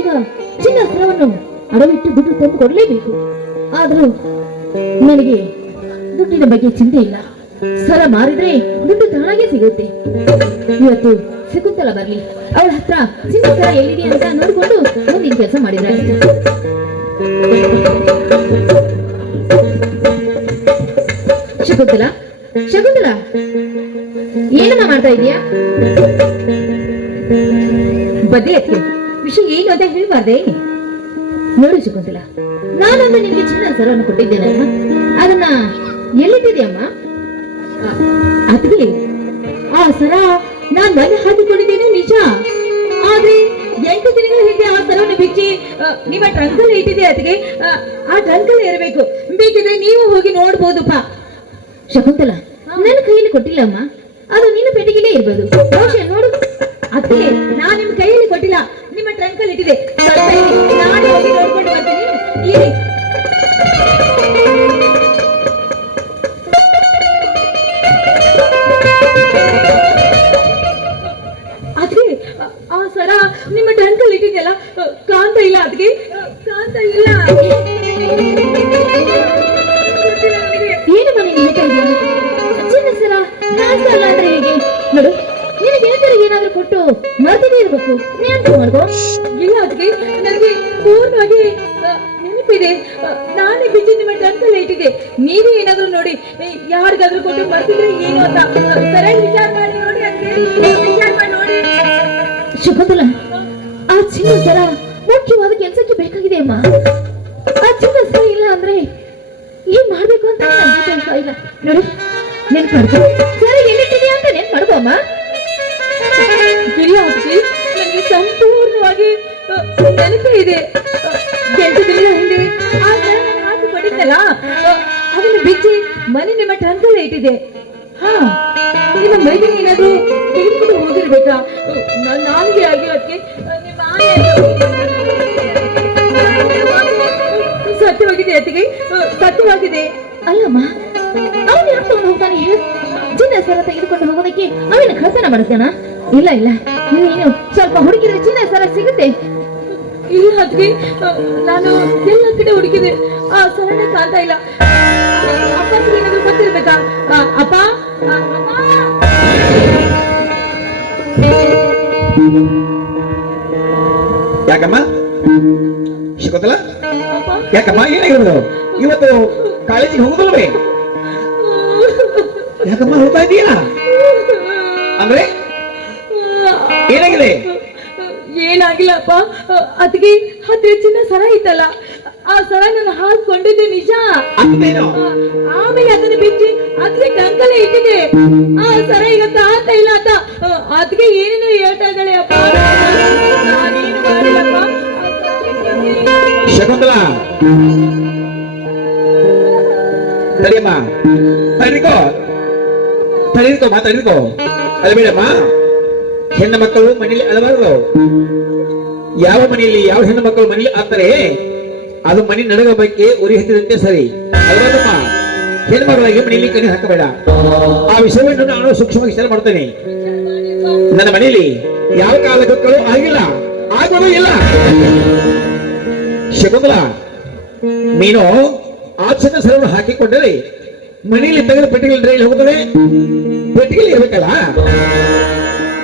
ಈಗ ಚಿನ್ನ ಸರವನ್ನು ಅಡವಿಟ್ಟು ದುಡ್ಡು ತಂದು ಕೊಡಲೇಬೇಕು. ಆದರೂ ನನಗೆ ದುಡ್ಡಿನ ಬಗ್ಗೆ ಚಿಂತೆ ಇಲ್ಲ. ಸರ ಮಾರಿದ್ರೆ ದುಡ್ಡು ತಾನಾಗೆ ಸಿಗುತ್ತೆ. ಇವತ್ತು ಶಕುಂತಲ ಬರ್ಲಿ, ಅವಳ ಹತ್ರ ಚಿನ್ನ ಸರ ಎಲ್ಲಿದೆ ಅಂತ ನೋಡಿಕೊಂಡು ಮುಂದಿನ ಕೆಲಸ ಮಾಡಿದ್ರೆ ಶಕುಂತಲ, ಶಕುಂತಲ, ಏನಮ್ಮ ಮಾಡ್ತಾ ಇದೀಯಾ? ಬದ್ದೆ ಅತ್ತೆ, ವಿಷಯ ಏನು ಅಂತ ಹೇಳ್ಬಾರ್ದೆ? ನೋಡು ಶಕುಂತಲ, ನಾನೊಂದು ನಿನ್ಗೆ ಚಿನ್ನ ಸರವನ್ನು ಕೊಟ್ಟಿದ್ದೇನಲ್ಲ, ಅದನ್ನ ಎಲ್ಲಿಟ್ಟಿದೆಯಮ್ಮ? ಅದ್ಗೆ ಆ ಸರ ನಾನ್ ಮನೆ ಹಾಕಿಕೊಂಡಿದ್ದೇನೆ ನಿಜ. ಆದ್ರೆ 8 ದಿನಗಳ ಹಿಂದೆ ಆ ಸರವನ್ನು ಬಿಚ್ಚಿ ನಿಮ್ಮ ಟ್ರಂಕಲ್ಲಿ ಇಟ್ಟಿದೆ. ಅದಕ್ಕೆ ಆ ಟ್ರಂಕಲ್ಲಿ ಇರಬೇಕು. ಬೇಕಿದ್ರೆ ನೀವು ಹೋಗಿ ನೋಡ್ಬೋದುಪ್ಪ. ಶಕುಂತಲ, ನನ್ನ ಕೈಯಲ್ಲಿ ಕೊಟ್ಟಿಲ್ಲ ಅಮ್ಮ, ಅದು ನಿನ್ನ ಪೆಟ್ಟಿಗೆಲೇ ಇರ್ಬೋದು. ನೋಡು, ಅದೇ ನಾನ್ ನಿಮ್ ಕೈಯಲ್ಲಿ ಕೊಟ್ಟಿಲ್ಲ, ನಿಮ್ಮ ಟ್ರಂಕಲ್ಲಿ ಇಟ್ಟಿದೆ. ನಾನು ಹೋಗಿ ನೋಡ್ಕೊಂಡು ಬರ್ತೀನಿ. ಅದ್ಗೆ ಆ ಸರ ನಿಮ್ಮ ಟ್ರಂಕಲ್ಲಿ ಇಟ್ಟಿದೆಯಲ್ಲ, ಕಾಣ್ತಾ ಇಲ್ಲ. ಅದ್ಗೆ ಕಾಣ್ತಾ ಇಲ್ಲ. ಏನು ಮನೆ ಹೇಳ್ತಾ ಇದೆಯಾ? ಚಿನ್ನ ಸರ ಕಾಣ್ತಾ ಇಲ್ಲ ಅಂದ್ರೆ ಹೇಗೆ? ನೋಡು, ನಿನಗೆ ಏನಾದ್ರೂ ಕೊಟ್ಟು ಮರ್ತಿದೆ ಇರ್ಬೇಕು. ನೆನಪು ಮಾಡ್ಕೋ. ಇಲ್ಲ ಅದ್ಗೆ, ನನಗೆ ಪೂರ್ಣವಾಗಿ ನೆನಪಿದೆ. ನಾನೇ ಬಿಚ್ಚಿ ನಿಮ್ಮ ಟ್ರಂಕಲ್ಲಿ ಇಟ್ಟಿದೆ. ನೀವೇ ಏನಾದ್ರೂ ನೋಡಿ ಯಾರಿಗಾದ್ರೂ ಕೊಟ್ಟು ಮರ್ತಿದ್ರೆ ಏನು ಅಂತ ಸರಿಯಾಗಿ ವಿಚಾರ ಮಾಡಿ ನೋಡಿ. ಅದ್ಗೆ ವಿಚಾರ ಮಾಡಿ ನೋಡಿ. ಶಕುಂತಲ, ಆ ಚಿನ್ನ ಸರ ಮುಖ್ಯವಾದ ಕೆಲಸಕ್ಕೆ ಬೇಕಾಗಿದೆ ಅಮ್ಮ. ಆ ಚಿನ್ನ ಸರ ಇಲ್ಲ ಅಂದ್ರೆ ಏನ್ ಮಾಡ್ಬೇಕು ಅಂತ ಇಲ್ಲ. ನೋಡಿ, ನೆನ್ಪು ಮಾಡ್ಕೊ. ಸರಿ ಎಲ್ಲಿಟ್ಟಿದೆಯಾ ಅಂತ ನೆನ್ಪು ಮಾಡ್ಕೋ ಅಮ್ಮ. ಇಲ್ಲ ಅದಕ್ಕೆ ನನಗೆ ಸಂಪೂರ್ಣವಾಗಿ ನೆನಪೇ ಇದೆ. 8 ದಿನಗಳ ಹಿಂದೆ ಆ ಸರ ನಾನು ಹಾಕಿ ಪಡಿದ್ನಲ್ಲ, ಅದನ್ನು ಬಿಚ್ಚಿ ಮನೆ ನಿಮ್ಮ ಟ್ರಂಕಲ್ಲೇ ಇಟ್ಟಿದೆ. ಹಾ, ನಿಮ್ಮ ಮೈದಿನ ಏನಾದ್ರು ತೆಗೆದುಕೊಂಡು ಹೋಗಿರ್ಬೇಕಾ? ನಾನಿಗೆ ಆಗಿ ಅದಕ್ಕೆ ಸತ್ಯವಾಗಿದೆ ಅತ್ತಿಗೆ, ಸತ್ಯವಾಗಿದೆ. ಅಲ್ಲಮ್ಮ, ಅವನು ಯಾಕೆ ತಗೊಂಡು ಹೋಗ್ತಾನೆ? ಚಿನ್ನ ಸರ ತೆಗೆದುಕೊಂಡು ಹೋಗೋದಕ್ಕೆ ಅವನ ಕಳ್ತನ ಮಾಡ್ತಾನ? ಇಲ್ಲ ಇಲ್ಲ, ನೀನು ಸ್ವಲ್ಪ ಹುಡುಕಿದ್ರೆ ಚಿನ್ನ ಸರ ಸಿಗುತ್ತೆ. ಇಲ್ಲ ಅದಕ್ಕೆ ನಾನು ಎಲ್ಲ ಕಡೆ ಹುಡುಕಿದೆ, ಆ ಸರನೇ ಕಾಣ್ತಾ ಇಲ್ಲ. ಅಪ್ಪ ಏನಾದ್ರು ಗೊತ್ತಿರ್ಬೇಕಾ? ಅಪ್ಪ, ಯಾಕಮ್ಮ ಶಕುಂತಲ, ಯಾಕಮ್ಮ ಏನಾಗಿರೋದು? ಇವತ್ತು ಕಾಲೇಜಿಗೆ ಹೋಗುದಲ್ವೇ? ಯಾಕಮ್ಮ ಹೋಗ್ತಾ ಇದೀಯಾ? ಅಂದ್ರೆ ಏನಾಗಿದೆ? ಏನಾಗಿಲ್ಲಪ್ಪ, ಅದಕ್ಕೆ ಹತ್ತಿರ ಚಿನ್ನ ಸರ ಇತ್ತಲ್ಲ, ಆ ಸರ ನಾನು ಹಾಕೊಂಡಿದ್ದೆ ನಿಜ. ಆಮೇಲೆ ಅದನ್ನು ಬಿಚ್ಚಿ ಅದಕ್ಕೆ ಟ್ರಂಕಲ್ಲೇ ಇಟ್ಟಿದೆ. ಆ ಸರ ಈಗ ಕಾಣ್ತಾ ಇಲ್ಲ ಅಂತ ಅದಕ್ಕೆ ಏನೇನು ಹೇಳ್ತಾ ಇದ್ದಾಳೆ ಅಪ್ಪ. ನಾನೇನು ಮಾಡಿಲ್ಲಪ್ಪ. ಶಕುಂತಲ, ತಡಿಯಮ್ಮ, ತಡಿಕೋ ಮಾತಾಡಿಕೋ. ಅಲ್ಬೇಡಮ್ಮ, ಹೆಣ್ಣು ಮಕ್ಕಳು ಮನೆಯಲ್ಲಿ ಅಳಬಾರದು. ಯಾವ ಮನೆಯಲ್ಲಿ ಯಾವ ಹೆಣ್ಣು ಮಕ್ಕಳು ಮನೆಯಲ್ಲಿ ಆಗ್ತಾರೆ ಅದು ಮನೆ ನಡೆಯುವ ಬಗ್ಗೆ ಉರಿ ಹತ್ತಿದಂತೆ ಸರಿ ಅಲ್ಬಾರದಮ್ಮ. ಹೆಣ್ಣು ಮಕ್ಕಳಿಗೆ ಮನೆಯಲ್ಲಿ ಕಣ್ಣು ಹಾಕಬೇಡ. ಆ ವಿಷಯವನ್ನು ನಾನು ಸೂಕ್ಷ್ಮವಾಗಿ ವಿಚಾರ ಮಾಡ್ತೇನೆ. ನನ್ನ ಮನೆಯಲ್ಲಿ ಯಾವ ಕಾಲಕ್ಕೂ ಆಗಿಲ್ಲ, ಆಗೋದು ಇಲ್ಲ. ಶಕುಂತಲ, ನೀನು ಆ ಚಿನ್ನ ಸರವನ್ನು ಹಾಕಿಕೊಂಡರೆ ಮನೆಯಲ್ಲಿ ತೆಗೆದ ಪೆಟ್ಟಿಗೆಯಲ್ಲಿ ಹೋಗುತ್ತದೆ. ಪೆಟ್ಟಿಗೆಯಲ್ಲಿ ಇರಬೇಕಲ್ಲ,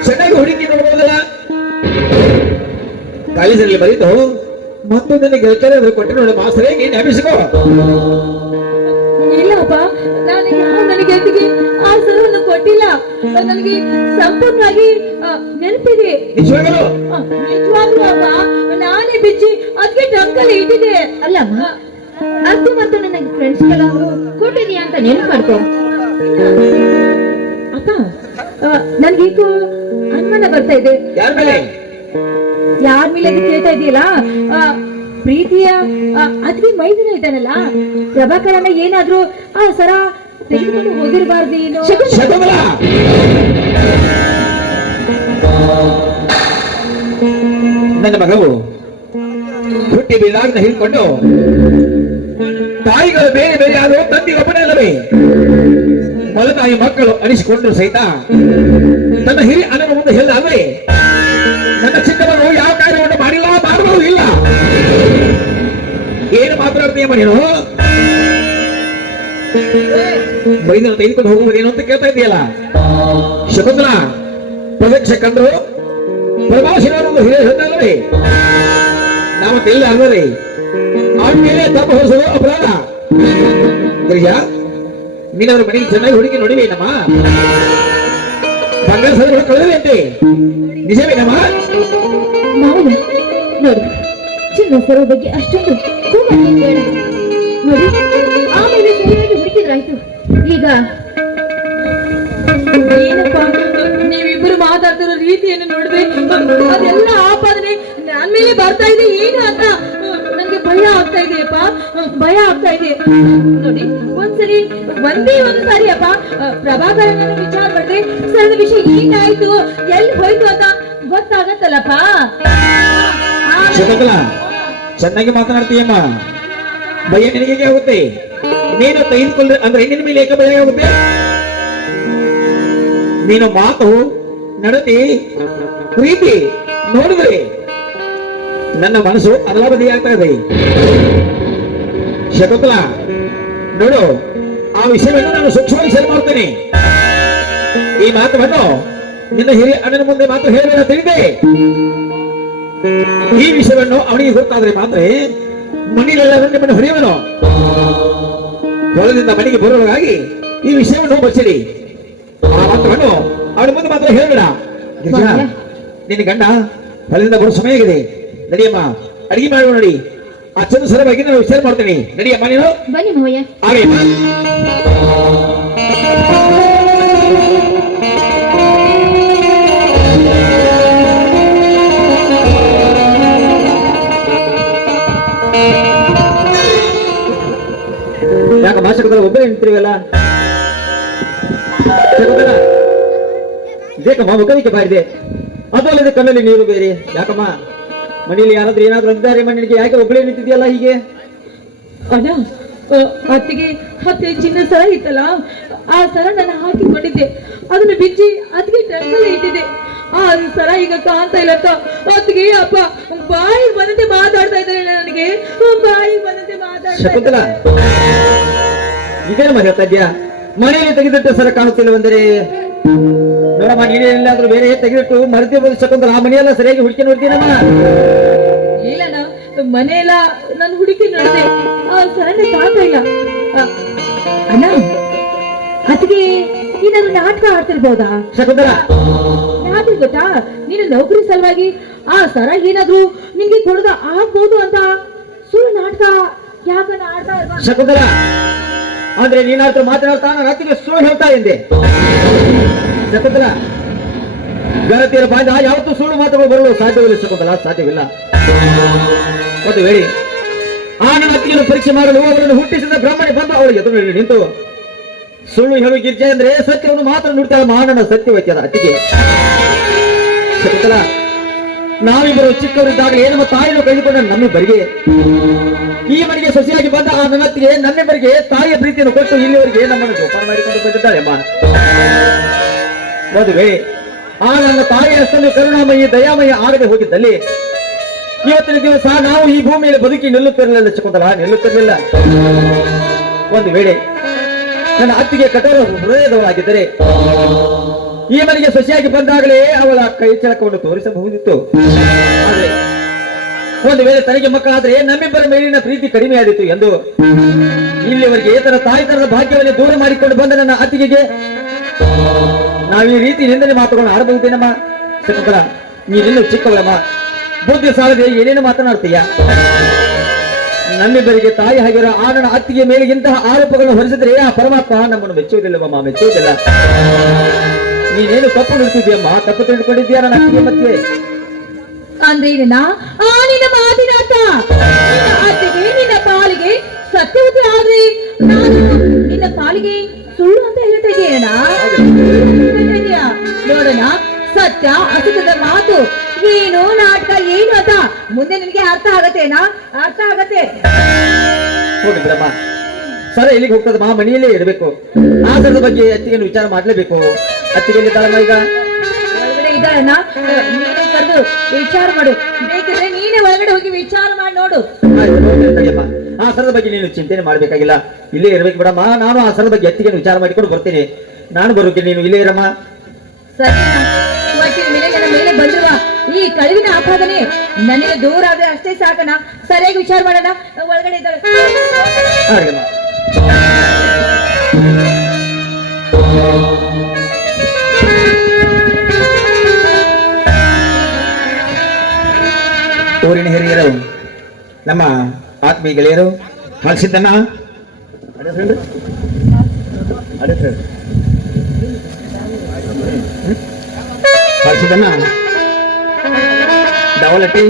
ಚೆನ್ನಾಗಿ ಹುಡುಕಿ ನೋಡಬಹುದಲ್ಲ. ಕಾಲೇಜಲ್ಲಿ ಬರೀತು ಮತ್ತೊಂದನ್ನು ಗೆಲ್ತಾರೆ, ಅದ್ರ ಕೊಟ್ಟೆ ನೋಡಿ ಮಾಸ್ತರಿಗೆ ಜ್ಞಾಪಿಸಿಕೋ. ಇಲ್ಲಪ್ಪ, ನಾನು ನನ್ನ ಗೆಲ್ತಿಗೆ ಆ ಸರವನ್ನು ಕೊಟ್ಟಿಲ್ಲ. ನನಗೆ ಸಂಪೂರ್ಣವಾಗಿ ನೆನಪಿದೆ. ನಿಜವಾಗಲೂ ಅಪ್ಪ, ನಾನೇ ಬಿಚ್ಚಿ ಅದಕ್ಕೆ ಟ್ರಂಕಲ್ಲಿ ಇಟ್ಟಿದೆ. ಅಲ್ಲಮ್ಮ, ಅದು ಮತ್ತು ನನ್ನ ಫ್ರೆಂಡ್ಸ್ ಕೆಲವರು ಕೊಟ್ಟಿದೀಯ ಅಂತ ನೆನಪು ಮಾಡ್ಕೋ. ಅಪ್ಪ, ನನ್ಗೀಗೂ ಅನುಮಾನ ಬರ್ತಾ ಇದೆ. ಯಾರ ಮೇಲೆ ಅಂತ ಕೇಳ್ತಾ ಇದೆಯಲ್ಲ, ಪ್ರೀತಿಯ ಅದ್ವಿ ಮೈದಿನ ಇದ್ದಾನಲ್ಲ ಪ್ರಭಾಕರನ ಏನಾದ್ರೂ ಆ ಸರ ತೆಗೆದುಕೊಂಡು ಹೋಗಿರಬಾರ್ದು ಏನು? ನನ್ನ ಮಗವು ಹುಟ್ಟಿ ಬೀಳಾಗ್ನ ಹಿಡ್ಕೊಂಡು ತಾಯಿಗಳು ಬೇರೆ ಬೇರೆ ಆದರೂ ತಂದೆ ಒಬ್ಬನೇ ಅಲ್ಲವೇ? ಮೊದಲಾಗಿ ಮಕ್ಕಳು ಅನಿಸಿಕೊಂಡ್ರು ಸಹಿತ ತನ್ನ ಹಿರಿಯ ಅಣ್ಣನ ಮುಂದೆ ಹೇಳಿದ ಅಲ್ವೇ, ನನ್ನ ಚಿಕ್ಕವನು ಯಾವ ಕಾರ್ಯವನ್ನು ಮಾಡಿಲ್ಲ, ಮಾಡಲು ಇಲ್ಲ. ಮಾಡ್ತೀಯಮ್ಮ ನೀನು? ಬೈದನ್ನು ತೆಗೆದುಕೊಂಡು ಹೋಗುವುದೇನು ಅಂತ ಕೇಳ್ತಾ ಇದೆಯಲ್ಲ ಶಕುಂತಲ. ಪ್ರದಕ್ಷ ಕಂಡ್ರು ಪ್ರಭಾಷಣವನ್ನು ಹೇಳ್ತಾರೇ ನಾವು ತೆಲ್ಲ ಅಲ್ಲರಿ ಆದ್ಮೇಲೆ ತಪ್ಪು ಹೊರಿಸೋದು ಅಪರಾಧ. ಗಿರಿಜಾ, ನೀನವ್ರ ಮನೆಗೆ ಚೆನ್ನಾಗಿ ಹುಡುಕಿ ನೋಡಿವೇನಮ್ಮ? ಬಂಗಾರ ಸದಗಳು ಕಳೆದಂತೆ ನಿಜವೇನಮ್ಮ? ಮಾವನ ನೋಡು, ಚಿನ್ನ ಸರ ಬಗ್ಗೆ ಅಷ್ಟೊಂದು ಕೋಪ ಬೇಡ. ನೋಡಿ, ಆಮೇಲೆ ಸರಿಯಾಗಿ ಹುಡುಕಿದ್ರಾಯ್ತು. ಈಗ ಏನಪ್ಪ ನೀವಿಬ್ಬರು ಮಾತಾಡ್ತಿರೋ ರೀತಿಯನ್ನು ನೋಡಿದ್ರೆ ಅದೆಲ್ಲ ಆಪಾದನೆ ನನ್ ಮೇಲೆ ಬರ್ತಾ ಇದೆ ಏನು ಅಂತ ನಂಗೆ ಭಯ ಆಗ್ತಾ ಇದೆಯಪ್ಪ, ಭಯ ಆಗ್ತಾ ಇದೆ. ನೋಡಿ, ಒಂದ್ಸರಿ ಒಂದು ಸಾರಿ ಅಪ್ಪ ಪ್ರಭಾಕರನ ವಿಚಾರ ಮಾಡಿದ್ರೆ ಸರದ ವಿಷಯ ಏನಾಯ್ತು ಎಲ್ಲಿ ಹೋಯ್ತು ಅಂತ ಗೊತ್ತಾಗತ್ತಲ್ಲಪ್ಪ. ಶಕುಂತಲ, ಚೆನ್ನಾಗಿ ಮಾತನಾಡ್ತೀಯಮ್ಮ. ಭಯ ನಿನಗೆ ಆಗುತ್ತೆ. ನೀನು ತೆಗೆದುಕೊಂಡ್ರೆ ಅಂದ್ರೆ ನಿನ್ನ ಮೇಲೆ ಏಕ ಭಯ ಆಗುತ್ತೆ. ನೀನು ಮಾತು ನಡತಿ ಪ್ರೀತಿ ನೋಡಿದ್ರೆ ನನ್ನ ಮನಸ್ಸು ಅಲಬದಿ ಆಗ್ತಾ ಇದೆ. ಶಕುಂತಲ ನೋಡು, ಆ ವಿಷಯವನ್ನು ನಾನು ಸೂಕ್ಷ್ಮವಾಗಿ ಸರಿ ಮಾಡ್ತೇನೆ. ಈ ಮಾತನ್ನು ನಿನ್ನ ಹಿರಿಯ ಅಣ್ಣನ ಮುಂದೆ ಮಾತು ಹೇಳಬೇಡ, ತಿಳಿದೆ? ಈ ವಿಷಯವನ್ನು ಅವನಿಗೆ ಗೊತ್ತಾದ್ರೆ ಮಾತ್ರ ಮನೆಯಲ್ಲೆಲ್ಲ ನಿಮ್ಮನ್ನು ಹೊಡೆಯುವನು. ಹೊಲದಿಂದ ಮನೆಗೆ ಬರುವುದಾಗಿ ಈ ವಿಷಯವನ್ನು ಬಚ್ಚಿಡಿ. ಆ ಮಾತನ್ನು ಅವನ ಮುಂದೆ ಮಾತ್ರ ಹೇಳಬೇಡ. ಗಿರಿಜಾ, ನಿನ್ನ ಗಂಡ ಹೊಲದಿಂದ ಬರೋ ಸಮಯ ಆಗಿದೆ. ನಡಿಯಮ್ಮ, ಅಡಿಗೆ ಮಾಡುವ. ನೋಡಿ, ಆ ಚಂದ ಸರ ಬಗ್ಗೆ ನಾನು ವಿಚಾರ ಮಾಡ್ತೇನೆ. ನಡಿಯಮ್ಮ ನೀನು. ಬನ್ನಿ ಮಾವಯ್ಯ. ಆಗೇಮ್ಮ. ಯಾಕ ಭಾಷಕದಲ್ಲಿ ಒಬ್ಬರೇ ನಿಂತಿರುವಲ್ಲ? ಬೇಕಮ್ಮ, ಮುಖದಿಕ್ಕೆ ಬಾರಿದೆ. ಅದು ಅಲ್ಲದೆ ಕಣ್ಣಲ್ಲಿ ನೀರು ಬೇರೆ. ಯಾಕಮ್ಮ, ಮನೆಯಲ್ಲಿ ಯಾರಾದ್ರೂ ಏನಾದ್ರೂ ಅಂದಿದ್ದಾರೆ ಮನೆಗೆ? ಯಾಕೆ ಒಬ್ಬಳೇ ನಿಂತಿದೆಯಲ್ಲ ಹೀಗೆ? ಅಣ್ಣ, ಅತ್ತಿಗೆ ಹತ್ತೆ ಚಿನ್ನ ಸರ ಇತ್ತಲ್ಲ, ಆ ಸರ ನಾನು ಹಾಕಿಕೊಂಡಿದ್ದೆ. ಅದನ್ನ ಬಿಚ್ಚಿ ಅದಕ್ಕೆ ಟಂಕಲ್ಲಿ ಇಟ್ಟಿದ್ದೆ. ಆ ಸರ ಈಗ ಕಾಣ್ತಾ ಇಲ್ಲಕ್ಕ. ಅತ್ತಿಗೆ ಅಪ್ಪ ಬಾಯಿ ಬಂದಂತೆ ಮಾತಾಡ್ತಾ ಇದ್ದಾರೆ ನನಗೆ. ಬಾಯಿ ಬಂದಂತೆ ಶಕುಂತಲ, ಮಾತಾಡ್ತಾ ಇದೇನಮ್ಮ ಹೇಳ್ತಾ ಇದ್ಯಾ? ಮನೆಯಲ್ಲಿ ತೆಗೆದಿಟ್ಟ ಸರ ಕಾಣುತ್ತಿಲ್ಲವೆಂದರೆ ನೋಡಮ್ಮ, ನೀನೇ ಎಲ್ಲಾದ್ರೂ ಬೇರೆ ತೆಗೆದಿಟ್ಟು ಮರೆತಿರ್ಬೋದು. ಶಕುಂತಲ, ಆ ಮನೆಯೆಲ್ಲ ಸರಿಯಾಗಿ ಹುಡುಕಿ ನೋಡ್ತೀನಮ್ಮ. ಇಲ್ಲಣ್ಣ, ಮನೆಯೆಲ್ಲ ನಾನು ಹುಡುಕಿ ನೋಡಿದೆ, ಆ ಸರನೆ ಕಾಣ್ತಾ ಇಲ್ಲ. ಅಣ್ಣ, ಅದಕ್ಕೆ ಏನಾದ್ರು ನಾಟಕ ಆಡ್ತಿರ್ಬೋದಾ? ಶಕುಂತಲ, ಯಾಕೆ ಗೊತ್ತಾ, ನೀನು ನೌಕರಿ ಸಲುವಾಗಿ ಆ ಸರ ಏನಾದ್ರು ನಿಂಗೆ ಕೊಡದ ಆಗ್ಬೋದು ಅಂತ ಸುಳ್ಳು ನಾಟಕ ಯಾಕನ್ನ ಆಡ್ತಾ ಇಲ್ವಾ? ಶಕುಂತಲ, ಅಂದ್ರೆ ನೀನಾದ್ರೂ ಮಾತನಾಡ್ತಾ ನಾನು ಅತ್ತಿಗೆ ಸುಳ್ಳು ಹೇಳ್ತಾ ಎಂದೆ. ಶಕುಂತಲ, ಗೆಳತಿಯರ ಬಾಯಿಂದ ಯಾವತ್ತೂ ಸುಳ್ಳು ಮಾತುಗಳು ಬರಲು ಸಾಧ್ಯವಿಲ್ಲ ಶಕುಂತಲ, ಸಾಧ್ಯವಿಲ್ಲ. ಒಂದು ವೇಳೆ ಆ ನನ್ನ ಅತ್ತಿಗೆಯನ್ನು ಪರೀಕ್ಷೆ ಮಾಡಲು ಅವರನ್ನು ಹುಟ್ಟಿಸಿದ ಬ್ರಾಹ್ಮಣಿ ಬಂದು ಅವಳಿಗೆ ಎದುರು ನಿಂತು ಸುಳ್ಳು ಹೇಳು ಗಿರ್ಜೆ ಅಂದ್ರೆ ಸತ್ಯವನ್ನು ಮಾತ್ರ ನುಡ್ತಾಳ ಮಾನನ ಸತ್ಯವೈತ್ಯದ ಅತ್ತಿಗೆ. ಶಕುಂತಲ, ನಾವಿಬ್ಬರು ಚಿಕ್ಕವರಿದ್ದಾಗ ನಮ್ಮ ತಾಯಿಯನ್ನು ಕಳೆದುಕೊಂಡ ನಮ್ಮಿಬ್ಬರಿಗೆ ಈ ಮನೆಗೆ ಸೊಸೆಯಾಗಿ ಬಂದ ಆ ನನ್ನತ್ತಿಗೆ ನಮ್ಮಿಬ್ಬರಿಗೆ ತಾಯಿಯ ಪ್ರೀತಿಯನ್ನು ಕೊಟ್ಟು ಇಲ್ಲಿವರೆಗೆ ನಮ್ಮನ್ನು ಜೋಪಾನ ಮಾಡಿಕೊಂಡು ಬಂದಿದ್ದಾಳೆ ಅಮ್ಮ. ಮದುವೆ ಆ ನನ್ನ ತಾಯಿಯ ಅಷ್ಟೊಂದು ಕರುಣಾಮಯಿ ದಯಾಮಯ ಆಗದೆ ಹೋಗಿದ್ದಲ್ಲಿ ಇವತ್ತಿನ ದಿವಸ ನಾವು ಈ ಭೂಮಿಯಲ್ಲಿ ಬದುಕಿ ನಿಲ್ಲುತ್ತಿರಲಿಲ್ಲ ಶಕುಂತಲ, ನಿಲ್ಲುತ್ತಿರಲಿಲ್ಲ. ಒಂದು ವೇಳೆ ನನ್ನ ಅತ್ತಿಗೆ ಕಠೋರ ಹೃದಯದವರಾಗಿದ್ದರೆ ಈ ಮನೆಗೆ ಸೊಸೆಯಾಗಿ ಬಂದಾಗಲೇ ಅವಳ ಕೈ ಚಳಕವನ್ನು ತೋರಿಸಬಹುದಿತ್ತು. ಆದರೆ ಒಂದು ವೇಳೆ ತನಗೆ ಮಕ್ಕಳಾದ್ರೆ ನಮ್ಮಿಬ್ಬರ ಮೇಲಿನ ಪ್ರೀತಿ ಕಡಿಮೆಯಾದಿತ್ತು ಎಂದು ಇಲ್ಲಿವರೆಗೆ ತನ್ನ ತಾಯಿತನದ ಭಾಗ್ಯವನ್ನು ದೂರ ಮಾಡಿಕೊಂಡು ಬಂದ ನನ್ನ ಅತ್ತಿಗೆಗೆ ನಾವು ಈ ರೀತಿ ನಿಂದನೆ ಮಾತುಗಳನ್ನು ಆಡಬಹುದೇನಮ್ಮ? ಶಕುಂತಲ, ನೀನಿನ್ನು ಚಿಕ್ಕವಳಮ್ಮ, ಬುದ್ಧಿ ಸಾಲದೆ ಏನೇನು ಮಾತನಾಡ್ತೀಯ? ನಮ್ಮಿಬ್ಬರಿಗೆ ತಾಯಿ ಆಗಿರೋ ಆ ನನ್ನ ಅತ್ತಿಗೆ ಮೇಲೆ ಇಂತಹ ಆರೋಪಗಳನ್ನು ಹೊರಿಸಿದ್ರೆ ಆ ಪರಮಾತ್ಮ ನಮ್ಮನ್ನು ಮೆಚ್ಚುವುದಿಲ್ಲವಮ್ಮ, ಮೆಚ್ಚುವುದಿಲ್ಲ. ನೀನೇನು ತಪ್ಪು ನಿಲ್ತಿದ್ಯಮ್ಮ, ತಪ್ಪು ತಿಳ್ಕೊಂಡಿದ್ಯಾ ನನ್ನ ಅತ್ತಿಗೆ ಮತ್ತೆ? ಅಂದ್ರೆ ನಿನ್ನ ಮಾತಿನ ಅರ್ಥ ನಿನ್ನ ಅತ್ತಿಗೆ ನಿನ್ನ ಪಾಲಿಗೆ ಸತ್ಯವತಿ ಆದ್ರೆ ನಾನು ನಿನ್ನ ಪಾಲಿಗೆ ಸುಳ್ಳು ಅಂತ ಹೇಳ್ತಾ ಇದೀಯಣ್ಣ. ನೋಡೋಣ, ಸತ್ಯ ಅಸತ್ಯದ ಮಾತು ಏನು ನಾಟಕ ಏನು ಅಂತ ಮುಂದೆ ನಿನಗೆ ಅರ್ಥ ಆಗತ್ತೇನಾ? ಅರ್ಥ ಆಗತ್ತೆ. ಹೋಗಿದ್ರಮ್ಮ, ಸರ ಎಲ್ಲಿಗೆ ಹೋಗ್ತದ? ಮಾ ಮನೆಯಲ್ಲೇ ಇರಬೇಕು. ಆ ಸರದ ಬಗ್ಗೆ ಅತ್ತಿಗೆ ವಿಚಾರ ಮಾಡ್ಲೇಬೇಕು. ಅತ್ತಿಗೆ ಇದ್ದಾಳಮ್ಮ ಈಗ ಒಳಗಡೆ ಇದ್ದಾಳಣ್ಣ, ನೀನು ಕರೆದು ವಿಚಾರ ಮಾಡು. ಬೇಕಿದ್ರೆ ನೀನೇ ಒಳಗಡೆ ಹೋಗಿ ವಿಚಾರ ಮಾಡಿ ನೋಡು. ಆಯ್ತು, ನೋಡ್ತೇನೆ ತಡಿಯಮ್ಮ. ಆ ಸರದ ಬಗ್ಗೆ ನೀನು ಚಿಂತನೆ ಮಾಡ್ಬೇಕಾಗಿಲ್ಲ, ಇಲ್ಲೇ ಇರ್ಬೇಕು ಬಿಡಮ್ಮ. ನಾನು ಆ ಸರದ ಬಗ್ಗೆ ಎತ್ತಿಗೆ ವಿಚಾರ ಮಾಡಿಕೊಂಡು ಬರ್ತೀನಿ. ನಾನು ಬರೋಕೆ ನೀನು ಇಲ್ಲೇ ಇರಮ್ಮ. ಸರಿನಾ? ಇವತ್ತಿನ ಮೇಲೆ ನನ್ನ ಮೇಲೆ ಬಂದಿರುವ ಈ ಕಳುವಿನ ಆಪಾದನೆ ನನಗೆ ದೂರ ಆದ್ರೆ ಅಷ್ಟೇ ಸಾಕಣ. ಸರಿಯಾಗಿ ವಿಚಾರ ಮಾಡೋಣ. ಒಳಗಡೆ ಇದ್ದಾಳೆ. ಹಾಗೆಮ್ಮ. ಊರಿನ ಹಿರಿಯರು, ನಮ್ಮ ಆತ್ಮೀಯ ಗೆಳೆಯರು, ಹಳಸಿದ್ದನ್ನ ಹಳಸಿದ್ದನ್ನ ಡವಲಟ್ಟಿ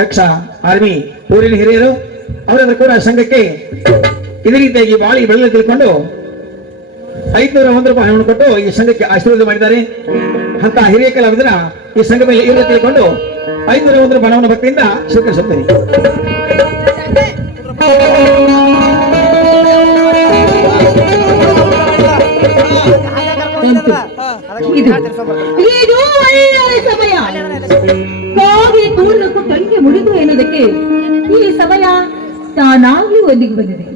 ಯಕ್ಷ ಆರ್ಮಿ ಊರಿನ ಹಿರಿಯರು ಅವರೆಲ್ಲರೂ ಕೂಡ ಸಂಘಕ್ಕೆ ಇದೇ ರೀತಿಯಾಗಿ ಬಾಳಿ ಬೆಳೆದು ತಿಳ್ಕೊಂಡು 501 ರೂಪಾಯಿ ಹಣವನ್ನು ಕೊಟ್ಟು ಈ ಸಂಘಕ್ಕೆ ಆಶೀರ್ವಾದ ಮಾಡಿದ್ದಾರೆ. ಅಂತ ಹಿರಿಯ ಕಲಾವಿದರ ಈ ಸಂಘ ಮೇಲೆ ಇರುವ ತಿಳ್ಕೊಂಡು 501 ರೂಪಾಯಿ ಹಣವನ್ನು ಭಕ್ತಿಯಿಂದ ಸ್ವೀಕರಿಸುತ್ತೇನೆ. ಇದು ಒಳ್ಳೆಯ ಸಮಯ. ಕಾಗೆ ಕೂಡಲಕ್ಕೂ ಕಣ್ಣಿಗೆ ಮುಡಿದು ಎನ್ನುವುದಕ್ಕೆ ಈ ಸಮಯ ತಾನಾಗ್ಲಿ ಒದಗಿ ಬಂದಿದೆ.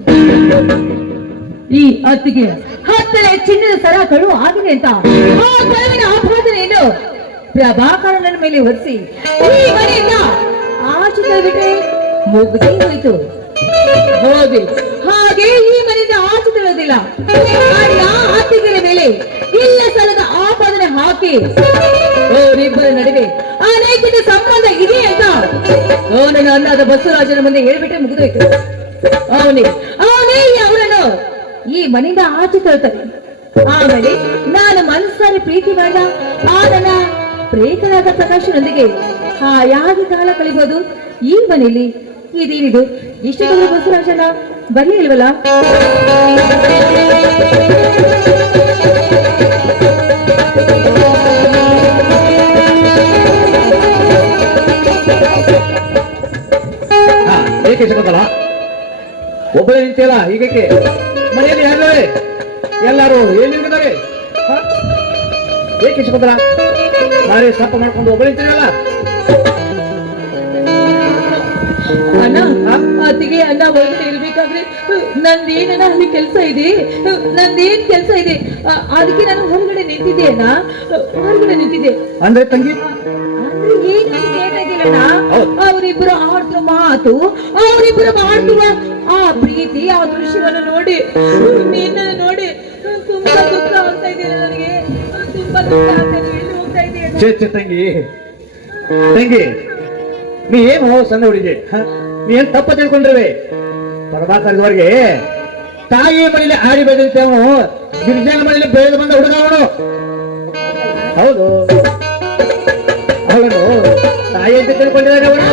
ಈ ಅತ್ತಿಗೆ 10 ಚಿನ್ನದ ಸರ ಕಳುವು ಆಗಿದೆ ಅಂತ ಆ ಕಳುವಿನ ಆಪಾದನೆಯನ್ನು ಪ್ರಭಾಕರನ ಮೇಲೆ ಹೊರಿಸಿ ಈ ಮನೆಯಿಂದ ಆಚೆ ಬಿಟ್ರೆ ಮುಗ್ದೇ ಹೋಯ್ತು. ಹೌದು, ಹಾಗೆ ಈ ಮನೆಯಿಂದ ಆಚೆ ತಳ್ಳೋದಿಲ್ಲ. ಅತ್ತಿಗೆಯ ಮೇಲೆ ಇಲ್ಲ ಸಲದ ಆಪಾದನೆ ಹಾಕಿ ಅವರಿಬ್ಬರ ನಡುವೆ ಅನೈತಿಕ ಸಂಬಂಧ ಇದೆ ಅಂತ ಅವನ ಅನ್ನಾದ ಬಸವರಾಜನ ಮುಂದೆ ಹೇಳ್ಬಿಟ್ರೆ ಮುಗಿದೋಯ್ತು. ಅವನೇ ಅವರನ್ನು ಈ ಮನೆಯಿಂದ ಆಚೆ ತಳ್ತಾರೆ. ಆಮೇಲೆ ನಾನು ಮನಸ್ಸಾರಿ ಪ್ರೀತಿ ಮಾಡಿದ ಆ ನನ್ನ ಪ್ರೇತನಾದ ಪ್ರಕಾಶನೊಂದಿಗೆ ಹಾಯಾಗಿ ಕಾಲ ಕಳಿಬಹುದು ಈ ಮನೆಯಲ್ಲಿ. ಇದೇನಿದು ಇಷ್ಟು ಬಸವರಾಜನ ಬನ್ನಿ ಇಲ್ವಲ್ಲ? ಏಕೆ ಸಿಗೋದಲ್ಲ? ಒಬ್ಬರೇ ನಿಂತಿಲ್ಲ ಹೀಗಕ್ಕೆ? ಮನೆಯಲ್ಲಿ ಯಾರೇ ಎಲ್ಲಾರು ಏನ್ ನಿಂತಿದ್ದಾರೆ? ಏಕೆ ಸಿಗೋದಲ್ಲ? ನಾರೇ ಸಪ್ಪ ಮಾಡ್ಕೊಂಡು ಒಬ್ಬರೇ ನಿಂತಿರಲ್ಲ? ಅಣ್ಣ, ಅತ್ತಿಗೆ ಅಣ್ಣ ಹೊರಗಡೆ ಇರ್ಬೇಕಾದ್ರೆ ನಂದೇನ ಅಲ್ಲಿ ಕೆಲಸ ಇದೆ, ನಂದೇನ್ ಕೆಲಸ ಇದೆ, ಅದಕ್ಕೆ ನಾನು ಹೊರಗಡೆ ನಿಂತಿದ್ದೆ ಅಣ್ಣ, ಹೊರಗಡೆ ನಿಂತಿದ್ದೆ. ಅಂದ್ರೆ ತಂಗಿ ಅವರಿಬ್ಬರು ಆಡ್ತಿರೋ ಮಾತು, ಅವರಿಬ್ಬರು ಮಾಡ್ತಿರುವ ಆ ಪ್ರೀತಿ, ಆ ದೃಶ್ಯವನ್ನು ನೋಡಿ ನಿನ್ನನ್ನು ನೋಡಿ ತುಂಬಾ ದುಃಖ ಆಗ್ತಾ ಇದೆ ನನಗೆ. ತುಂಬಾ ದುಃಖ ಆಗ್ತಾ ಇದೆ. ಎಲ್ಲಿ ಹೋಗ್ತಾ ಇದೆ ತಂಗಿ? ತಂಗಿ, ನೀ ಏನು ಸಣ್ಣ ಹುಡುಗಿ, ನೀ ಏನ್ ತಪ್ಪ ತಿಳ್ಕೊಂಡ್ರವೆ? ಪರಮಾತ್ಮವರೆಗೆ ತಾಯಿ ಮನೇಲಿ ಆಡಿ ಬೆಳೆದಂತೆ ಅವನು ಗಿರಿಜನ ಮನೇಲಿ ಬೆಳೆದು ಬಂದ ಹುಡುಗ ಅವನು. ಹೌದು, ಅವನು ತಾಯಿ ಅಂತ ತಿಳ್ಕೊಂಡಿದ್ದಾರೆ ಅವನು.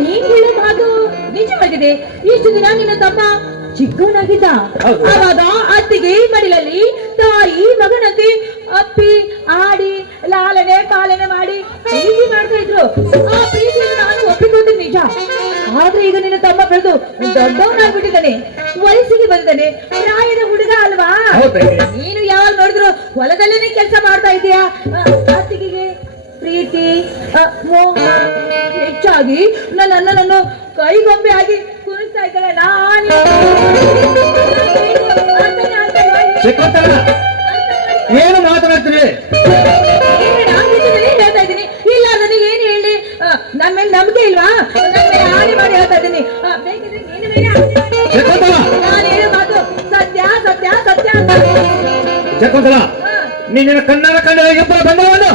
ನೀನ್ ಹೇಳೋ ಮಾತು ನಿಜವಾಗಿದೆ. ಇಷ್ಟು ದಿನ ನಿನ್ನ ತಮ್ಮ ಚಿಕ್ಕವನಾಗಿದ್ದ, ಆವಾಗ ಅತ್ತಿಗೆ ಮಡಿಲಲ್ಲಿ ತಾಯಿ ಮಗನಂತೆ ಅಪ್ಪಿ ಆಡಿ ಲಾಲನೆ ಪಾಲನೆ ಮಾಡಿ ಪ್ರೀತಿ ಮಾಡ್ತಾ ಇದ್ರು. ಆ ಪ್ರೀತಿಯನ್ನು ನಾನು ಒಪ್ಪಿಕೊಂಡೆ ನಿಜ. ಆದ್ರೆ ಈಗ ನಿನ್ನ ತಮ್ಮ ಬೆಳೆದು ದೊಡ್ಡವನಾಗ್ಬಿಟ್ಟಿದ್ದಾನೆ, ವಯಸ್ಸಿಗೆ ಬಂದಿದ್ದಾನೆ, ಪ್ರಾಯದ ಹುಡುಗ ಅಲ್ವಾ? ನೀನು ಯಾವಾಗ ನೋಡಿದ್ರು ಹೊಲದಲ್ಲೇನೆ ಕೆಲಸ ಮಾಡ್ತಾ ಇದೀಯಾ. ಅತ್ತಿಗೆಗೆ ಪ್ರೀತಿ ಮೋಹ ಹೆಚ್ಚಾಗಿ ನನ್ನನ್ನು ಕೈಗೊಂಬೆ ಆಗಿ ಕುಣಿಸ್ತಾ ಇದ್ದಾಳೆ. ಏನು ಮಾತನಾಡ್ತೀರಿ? ಹೇಳ್ತಾ ಇದ್ದೀನಿ, ಇಲ್ಲ ನನಗೆ ಏನು ಹೇಳಿ, ನಮ್ಮ ಮೇಲೆ ನಂಬಿಕೆ ಇಲ್ವಾ? ಹಾಗೆ ಮಾಡಿ ಹೇಳ್ತಾ ಇದ್ದೀನಿ. ನಾನು ಹೇಳೋ ಮಾತು ಸತ್ಯ ಸತ್ಯ ಸತ್ಯ ಅಂತ. ಶಕುಂತಲ, ನಿನ್ನ ಕಣ್ಣನ ಬಂದವನು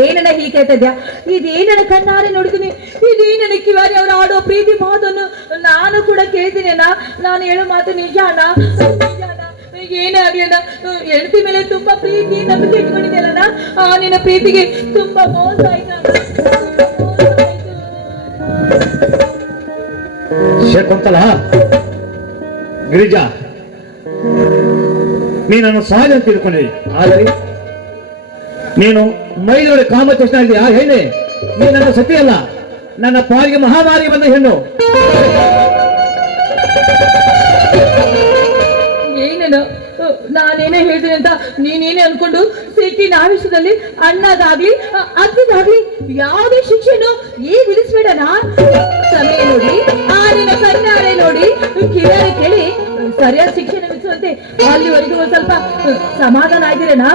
ಏನನ್ನ ಹೀಗೆ ಕೇಳ್ತಾ ಇದ್ಯಾ? ಇದೇನನ್ನ ಕಣ್ಣಾರೆ ನೋಡಿದ್ದೀನಿ, ಇದೇನನ್ನ ಕಿವಾರಿ ಅವ್ರು ಆಡೋ ಪ್ರೀತಿ ಮಾತನ್ನು ನಾನು ಕೂಡ ಕೇಳ್ತೀನಿ ಅಣ್ಣ. ನಾನು ಹೇಳೋ ಮಾತು ನಿಜ ಅಣ್ಣ, ನಿಜ ಅಣ್ಣ. ಏನೇ ಆಗ್ಲಿ ಅಣ್ಣ, ಹೆಂಡತಿ ಮೇಲೆ ತುಂಬಾ ಪ್ರೀತಿ ನಂಬಿಕೆ ಇಟ್ಕೊಂಡಿದ್ಯಲ್ಲ, ಆ ನಿನ್ನ ಪ್ರೀತಿಗೆ ತುಂಬಾ ಮೋಸ ಆಯ್ತು. ಶಕುಂತಲ, ಗಿರಿಜಾ, ನೀನನ್ನು ಸಹಜ ಅಂತ ತಿಳ್ಕೊಂಡಿದ್ದಿ, ಆದರೆ ನೀನು ಮೈಲೋಡಿ ಕಾಮಚೇಷ್ಟನ ಇದೆಯಾ? ಹೇಳಿ, ನೀ ನನ್ನ ಸತಿ ಅಲ್ಲ, ನನ್ನ ಪಾಲಿಗೆ ಮಹಾಮಾರಿ ಬಂದ ಹೆಣ್ಣು. ಏನೇನು ನಾನೇನೇ ಹೇಳ್ತೀನಿ ಅಂತ ನೀನೇನೇ ಅನ್ಕೊಂಡು ಸಿಟ್ಟಿನ ಆವೇಶದಲ್ಲಿ ಅಣ್ಣಗಾಗ್ಲಿ ಅತ್ತಿಗಾಗ್ಲಿ ಯಾವುದೇ ಶಿಕ್ಷೆಯನ್ನು ಈಗ ವಿಧಿಸ್ಬೇಡನಾ? ಸಮಯ ಕಿರಿಯರಿಗೆ ಕೇಳಿ ಸರಿಯಾದ ಶಿಕ್ಷೆ ನಿಲ್ಲಿಸುವಂತೆ ಅಲ್ಲಿವರೆಗೂ ಒಂದ್ ಸ್ವಲ್ಪ ಸಮಾಧಾನ ಆಗಿರೇನ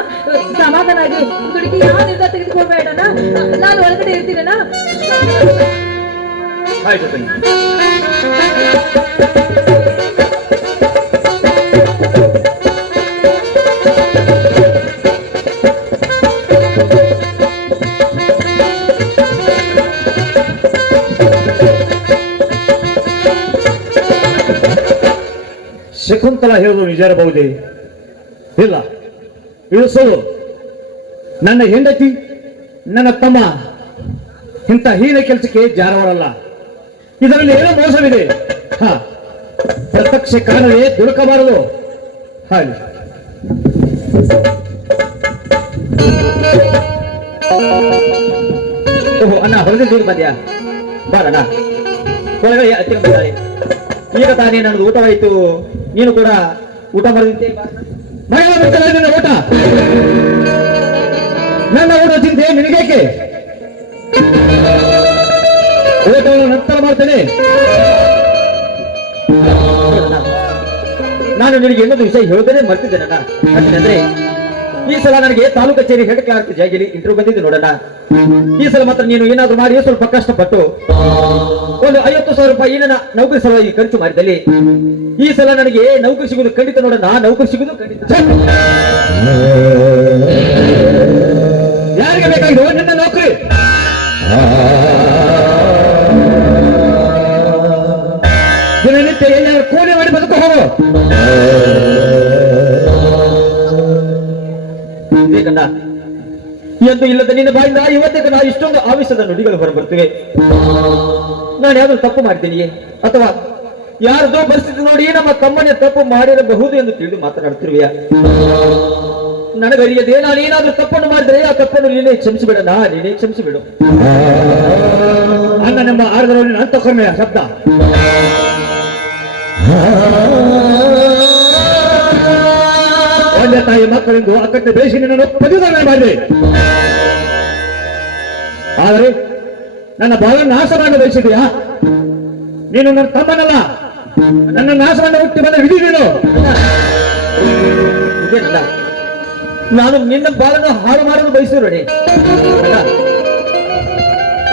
ಸಮಾಧಾನ ಆಗಿರು ಹುಡುಗಿ ಯಾವ ನಿರ್ಧಾರ ತೆಗೆದುಕೊಳ್ಬೇಡಣ ನಾನು ಒಳಗಡೆ ಇರ್ತೀರಣ್ಣ ಆಯ್ತು ತಂಗಿ. ಶಕುಂತಲ ಹೇಳುವುದು ನಿಜ ಇರಬಹುದೇ? ಇಲ್ಲ, ಇದು ಸುಳ್ಳು. ನನ್ನ ಹೆಂಡತಿ ನನ್ನ ತಮ್ಮ ಇಂಥ ಹೀನ ಕೆಲಸಕ್ಕೆ ಜಾರವರಲ್ಲ. ಇದರಲ್ಲಿ ಏನೋ ಮೋಸವಿದೆ. ಪ್ರತ್ಯಕ್ಷ ಕಾಣದೆ ದುಡುಕಬಾರದು. ಹಾಗೆ ಓಹೋ ಅಣ್ಣ, ಹೊರದಿದ್ದೀರಿ ಬಂದ್ಯಾ? ಬಾರಣ್ಣ, ಒಳಗಡೆ ಹತ್ತಿರ ಬಂದಾರೆ. ಈಗ ತಾನೇ ನನ್ನದು ಊಟವಾಯಿತು, ನೀನು ಕೂಡ ಊಟ ಮಾಡಿದ್ದೆ. ನನ್ನ ಊಟ ನನ್ನ ಊಟ ಚಿಂತೆ ನಿನಗೇಕೆ? ಊಟವನ್ನು ನಂತರ ಮಾಡ್ತೇನೆ. ನಾನು ನಿನಗೆ ಇನ್ನೊಂದು ವಿಷಯ ಹೇಳ್ತೇನೆ ಮರ್ತಿದ್ದೇನಣ್ಣ. ಯಾಕಂದ್ರೆ ಈ ಸಲ ನನಗೆ ತಾಲೂಕು ಕಚೇರಿ ಹೆಡ್ ಕ್ಲಾರ್ಕ್ ಜಾಗಿರಿ ಇಂಟರ್ವ್ಯೂ ಬಂದಿದ್ದು ನೋಡೋಣ. ಈ ಸಲ ಮಾತ್ರ ನೀನು ಏನಾದ್ರೂ ಮಾಡಿ ಸ್ವಲ್ಪ ಕಷ್ಟಪಟ್ಟು ಒಂದು 50,000 ರೂಪಾಯಿ ನನ್ನ ನೌಕರಿ ಸಲುವಾಗಿ ಖರ್ಚು ಮಾಡಿದಲ್ಲಿ ಈ ಸಲ ನನಗೆ ನೌಕರಿ ಸಿಗುವುದು ಖಂಡಿತ ನೋಡೋಣ. ನೌಕರಿ ಸಿಗುವುದು ಖಂಡಿತ. ಯಾರಿಗೆ ಬೇಕಾಗಿರುವ ನನ್ನ ನೌಕರಿ? ದಿನನಿತ್ಯ ಎಲ್ಲರೂ ಕೂಲಿ ಮಾಡಿ ಬದುಕು ಹೋಗು. ಎಂದು ಇಲ್ಲದ ನಿನ್ನ ಬಾಯಿಂದ ಇವತ್ತೇ ನಾ ಇಷ್ಟೊಂದು ಆವೇಶದ ನುಡಿಗಳು ಹೊರಬರ್ತಿವೆ. ನಾನು ಯಾವ್ದು ತಪ್ಪು ಮಾಡಿದ್ದೇನೆಯೇ ಅಥವಾ ಯಾರದೋ ಪರಿಸ್ಥಿತಿ ನೋಡಿ ನಮ್ಮ ತಮ್ಮನೇ ತಪ್ಪು ಮಾಡಿರಬಹುದು ಎಂದು ತಿಳಿದು ಮಾತನಾಡುತ್ತಿರುವೆಯಾ? ನನಗರಿಯದೆ ನಾನು ಏನಾದ್ರೂ ತಪ್ಪನ್ನು ಮಾಡಿದರೆ ಆ ತಪ್ಪನ್ನು ನೀನೇ ಕ್ಷಮಿಸಿಬಿಡ. ನೀನೇ ಕ್ಷಮಿಸಿಬಿಡು. ಅನ್ನ ನಮ್ಮ ಆರ್ಧರಲ್ಲಿ ಅಂತಃಕರಣೆಯ ಶಬ್ದ. ತಂದೆ ತಾಯಿ ಮಕ್ಕಳೆಂದು ಅಕ್ಕಟ್ಟೆ ಬೇಸಿ ನಿನ್ನನ್ನು ಪ್ರತಿದಾನ ಮಾಡಿದೆ. ಆದರೆ ನನ್ನ ಬಾಳ ನಾಶ ಮಾಡಿ ಬಯಸಿದೆಯಾ? ನೀನು ನನ್ನ ತಮ್ಮನಲ್ಲ, ನನ್ನ ನಾಶ ಮಾಡಿ ಹುಟ್ಟಿ ಬಂದ ವಿಧಿ ನೀನು. ಇದೇನಲ್ಲ, ನಾನು ನಿನ್ನ ಬಾಳನ್ನು ಹಾಳು ಮಾಡಲು ಬಯಸಿರೋಣೆ.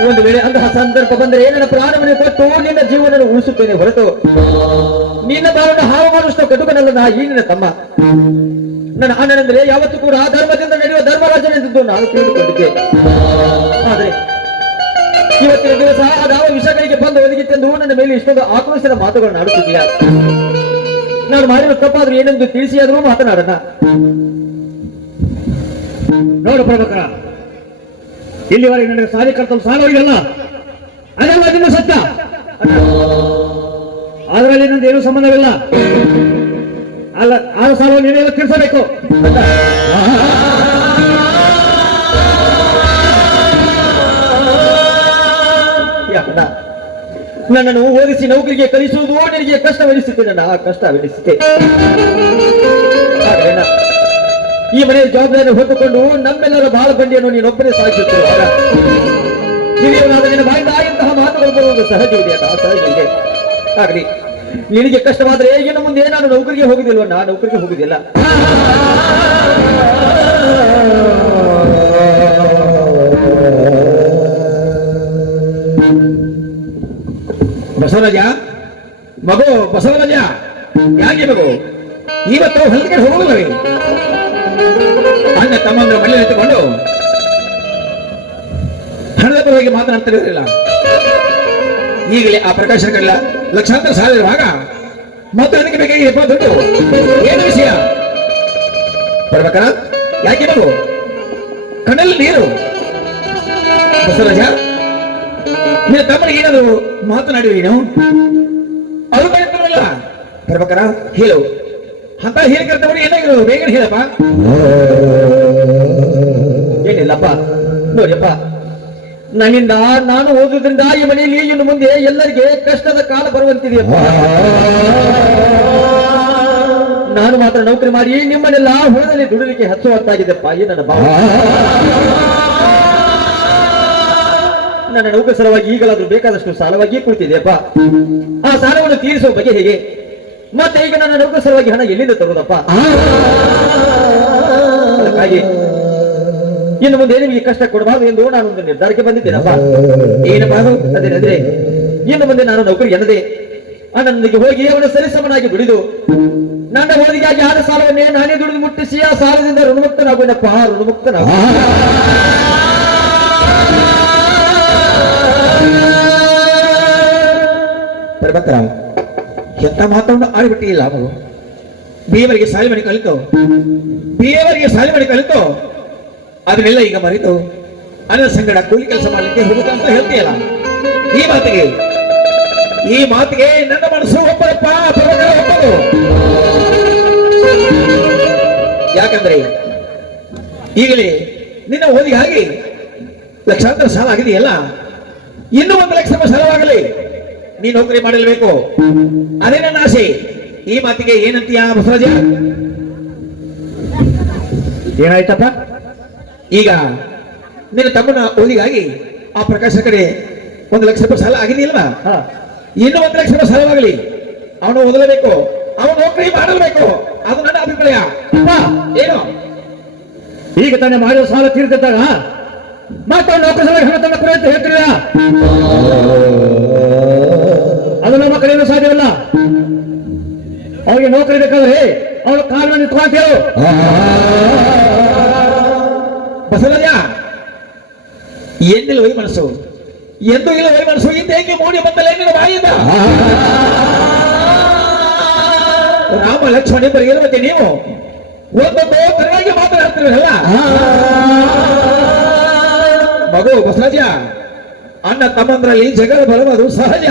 ಒಂದು ವೇಳೆ ಅಂತಹ ಸಂದರ್ಭ ಬಂದರೆ ನನ್ನ ಪ್ರಾಣವನ್ನು ಕೊಟ್ಟು ನಿನ್ನ ಜೀವನ ಉಳಿಸುತ್ತೇನೆ ಹೊರತು ನಿನ್ನ ಬಾಳನ್ನು ಹಾಳು ಮಾಡುವಷ್ಟು ಕಟುಕನಲ್ಲ ಈ ನಿನ್ನ ತಮ್ಮ. ನನ್ನ ಅಣ್ಣನೆಂದರೆ ಯಾವತ್ತೂ ಕೂಡ ಧರ್ಮದಿಂದ ನಡೆಯುವ ಧರ್ಮರಾಜನೆಂದು ನಾನು ತಿಳಿದುಕೊಂಡಿದ್ದೆ. ಆದರೆ ಇವತ್ತಿನ ದಿವಸ ಅದಾವ ವಿಷಯಗಳಿಗೆ ಬಂದು ಒದಗಿತ್ತೆಂದು ನನ್ನ ಮೇಲೆ ಇಷ್ಟೊಂದು ಆಕ್ರೋಶದ ಮಾತುಗಳನ್ನು ಆಡುತ್ತಿದೆಯಾ? ನಾನು ಮಾಡಿರೋ ತಪ್ಪಾದ್ರೂ ಏನೆಂದು ತಿಳಿಸಿಯಾದರೂ ಮಾತನಾಡೋಣ. ನೋಡು ಪ್ರಭಕರ, ಇಲ್ಲಿವರೆಗೆ ನನಗೆ ಸಾಲಿ ಕರ್ತವ್ಯ ಸಾಲವಿಲ್ಲ, ಅದೆಲ್ಲ ನಿನ್ನ ಸತ್ಯ. ಅದರಲ್ಲಿ ನಂದು ಏನೂ ಸಂಬಂಧವಿಲ್ಲ. ಅಲ್ಲ, ಆ ಸಾಲ ನೀನೆಲ್ಲ ತೀರಿಸಬೇಕು. ನನ್ನನ್ನು ಓದಿಸಿ ನೌಕರಿಗೆ ಕಲಿಸುವುದು ನಿನಗೆ ಕಷ್ಟವೆನಿಸುತ್ತೆ. ನನ್ನ ಆ ಕಷ್ಟವೆನಿಸುತ್ತೆ. ಈ ಮನೆಯ ಜವಾಬ್ದಾರಿಯನ್ನು ಹೊತ್ತುಕೊಂಡು ನಮ್ಮೆಲ್ಲರ ಬಾಳ ಬಂಡಿಯನ್ನು ನೀನೊಬ್ಬನೇ ಸಾಗಿಸುತ್ತಿರುವಾಗ ಹಿರಿಯವನಾದ ನಿನ್ನ ಬಾಯಿಂದ ಇಂತಹ ಮಾತುಗಳು ಬರುವುದು ಸಹಜ ಇದೆ. ಸಹಜ ಇದೆ. ಆಗಲಿ, ನಿನಗೆ ಕಷ್ಟವಾದರೆ ಇನ್ನು ಮುಂದೆ ನಾನು ನೌಕರಿಗೆ ಹೋಗುದಿಲ್ವ? ನಾನು ನೌಕರಿಗೆ ಹೋಗುದಿಲ್ಲ. ಬಸವರಾಜ, ಮಗು ಬಸವರಾಜ, ಯಾಕೆ ಮಗು ಇವತ್ತು ಹೊಲಕ್ಕೆ ಹೋಗುವುದವೇ? ಅಣ್ಣ ತಮ್ಮಂದ್ರ ಮನೆ ನಿಂತುಕೊಂಡು ಹಣದ ಪರವಾಗಿ ಮಾತನಾಡ್ತಿರಲಿಲ್ಲ. ಈಗಲೇ ಆ ಪ್ರಕಾಶ ಕಡ್ಲ ಲಕ್ಷಾಂತರ ಸಾಲ ಇರುವಾಗ ಮತ್ತೆ ಅದಕ್ಕೆ ಬೇಕಾಗಿ ದುಡ್ಡು ಏನು ವಿಷಯ? ಬರ್ಬೇಕಲ್ಲ, ಯಾಕೆ ಮಗು ಕಣ್ಣಲ್ಲಿ ನೀರು? ಬಸವರಾಜ, ನಿನ್ನ ತಮ್ಮನಿಗೆ ಏನಾದ್ರು ಮಾತನಾಡಿವಿ ನಾವು? ಅದು ಬಯಸ್ತಾರಲ್ಲ ಬರ್ಬೇಕಾರ, ಹೇಳು. ಅಂತ ಹೇಳಿಕರ್ತವನು ಏನಾಗಿರೋದು ಬೇಗ ಹೇಳಪ್ಪ. ಏನಿಲ್ಲಪ್ಪ, ನೋಡಿಯಪ್ಪ, ನನ್ನಿಂದ ನಾನು ಓದುವುದರಿಂದ ಈ ಮನೆಯಲ್ಲಿ ಇನ್ನು ಮುಂದೆ ಎಲ್ಲರಿಗೆ ಕಷ್ಟದ ಕಾಲ ಬರುವಂತಿದೆಯಪ್ಪ. ನಾನು ಮಾತ್ರ ನೌಕರಿ ಮಾಡಿ ನಿಮ್ಮನ್ನೆಲ್ಲ ಹೊಲದಲ್ಲಿ ದುಡಿಲಿಕ್ಕೆ ಹಚ್ಚುವಂತಾಗಿದೆಪ್ಪ ಈ ನನ್ನ ಭಾವ. ನನ್ನ ನೌಕರಿ ಸಲುವಾಗಿ ಈಗಲಾದ್ರೂ ಬೇಕಾದಷ್ಟು ಸಾಲವಾಗಿ ಕುಳಿತಿದೆಯಪ್ಪ. ಆ ಸಾಲವನ್ನು ತೀರಿಸುವ ಬಗ್ಗೆ ಹೇಗೆ? ಮತ್ತೆ ಈಗ ನನ್ನ ನೌಕರ ಸಲುವಾಗಿ ಹಣ ಎಲ್ಲಿಂದ ತರುವುದಪ್ಪ? ಅದಕ್ಕಾಗಿ ಇನ್ನು ಮುಂದೆ ನಿಮಗೆ ಕಷ್ಟ ಕೊಡಬಾರದು ಎಂದು ನಾನೊಂದು ನಿರ್ಧಾರಕ್ಕೆ ಬಂದಿದ್ದೇನಪ್ಪ. ಏನಪ್ಪ ಅದು? ಅದೇನೆಂದ್ರೆ ಇನ್ನು ಮುಂದೆ ನಾನು ನೌಕರಿ ಎನ್ನದೆ ಅಣ್ಣನಿಗೆ ಹೋಗಿ ಅವನ ಸರಿಸಮನಾಗಿ ದುಡಿದು ನನ್ನ ಓದಿಗಾಗಿ ಆದ ಸಾಲವನ್ನೇ ನಾನೇ ದುಡಿದು ಮುಟ್ಟಿಸಿ ಆ ಸಾಲದಿಂದ ಋಣಮುಕ್ತನಾಗುವನಪ್ಪ, ಋಣಮುಕ್ತನಾಗು. ಪರಭದ್ರ, ಎಂತ ಮಾತನ್ನು ಆಡಿಬಿಟ್ಟಿಲ್ಲ ಅವರು. ಬೇವರಿಗೆ ಸಾಲಿ ಮನೆ ಕಲಿತು, ಬೇವರಿಗೆ ಸಾಲಿ ಮನೆ ಕಲಿತು ಅದನ್ನೆಲ್ಲ ಈಗ ಮರೆತು ಅನ್ನ ಸಂಗಡ ಕೂಲಿ ಕೆಲಸ ಮಾಡ್ಲಿಕ್ಕೆ ಹೋಗುತ್ತಂತ ಹೇಳ್ತೀಯಲ್ಲ. ಈ ಮಾತಿಗೆ ನನ್ನ ಮನಸ್ಸು ಒಪ್ಪದಪ್ಪ, ಪರಭದ್ರ ಒಪ್ಪದು. ಯಾಕಂದ್ರೆ ಈಗಲೇ ನಿನ್ನ ಓದಿಗೆ ಆಗಿ ಲಕ್ಷಾಂತರ ಸಾಲ ಆಗಿದೆಯಲ್ಲ, ಇನ್ನೂ 1 ಲಕ್ಷ ರೂಪಾಯಿ ಸಾಲವಾಗಲಿ ನೀ ನೌಕರಿ ಮಾಡಲೇಬೇಕು, ಅದೇ ನನ್ನ ಆಸೆ. ಈ ಮಾತಿಗೆ ಏನಂತೀಯ ಬಸವರಾಜ? ಏನಾಯ್ತಪ್ಪ? ಈಗ ನಿನ್ನ ತಮ್ಮನ ಓದಿಗಾಗಿ ಆ ಪ್ರಕಾಶ ಕಡೆ 1 ಲಕ್ಷ ರೂಪಾಯಿ ಸಾಲ ಆಗಿದೆಯಲ್ವಾ, ಇನ್ನು 1 ಲಕ್ಷ ರೂಪಾಯಿ ಸಾಲವಾಗಲಿ, ಅವನು ಓದಲೇಬೇಕು, ಅವನು ನೌಕರಿ ಮಾಡಲೇಬೇಕು. ಅದು ನನ್ನ ಅಭಿಪ್ರಾಯ. ಏನು ಈಗ ತಾನೇ ಮಾಡಿದ ಸಾಲ ತೀರ್ತಿದ್ದಾಗ ಮತ್ತೆ ನೌಕರ ಸಲುವಾಗಿ ಹಣ ತಂದ ಕೊಡಿ ಅಂತ ಹೇಳ್ತಿಲ್ಲ. ಅದು ನಮ್ಮ ಕಡೆಯಿಂದ ಸಾಧ್ಯವಿಲ್ಲ. ಅವನಿಗೆ ನೌಕರಿ ಬೇಕಾದ್ರೆ ಅವನ ಕಾಲನ್ನು ನಿಂತ್ಕೊಂತ ಹೇಳು. ಬಸವರಾಜ, ಎಂದಿಲ್ಲ ವೈ ಮನಸ್ಸು, ಎಂದೂ ಇಲ್ಲ ವೈ ಮನಸ್ಸು, ಇಂದೇಕೆ ಮೂಡಿ ಬಂದಲ್ಲ ನಿನ್ನ ಬಾಯಿಂದ? ರಾಮ ಲಕ್ಷ್ಮಣ ಇಬ್ಬರಿಗೆ ಮತ್ತೆ ನೀವು ಒಂದೊಂದು ತರವಾಗಿ ಮಾತನಾಡ್ತಿರಲ್ಲ ಮಗು. ಬಸವರಾಜ, ಅಣ್ಣ ತಮ್ಮಂದ್ರಲ್ಲಿ ಜಗಳ ಬರುವುದು ಸಹಜ.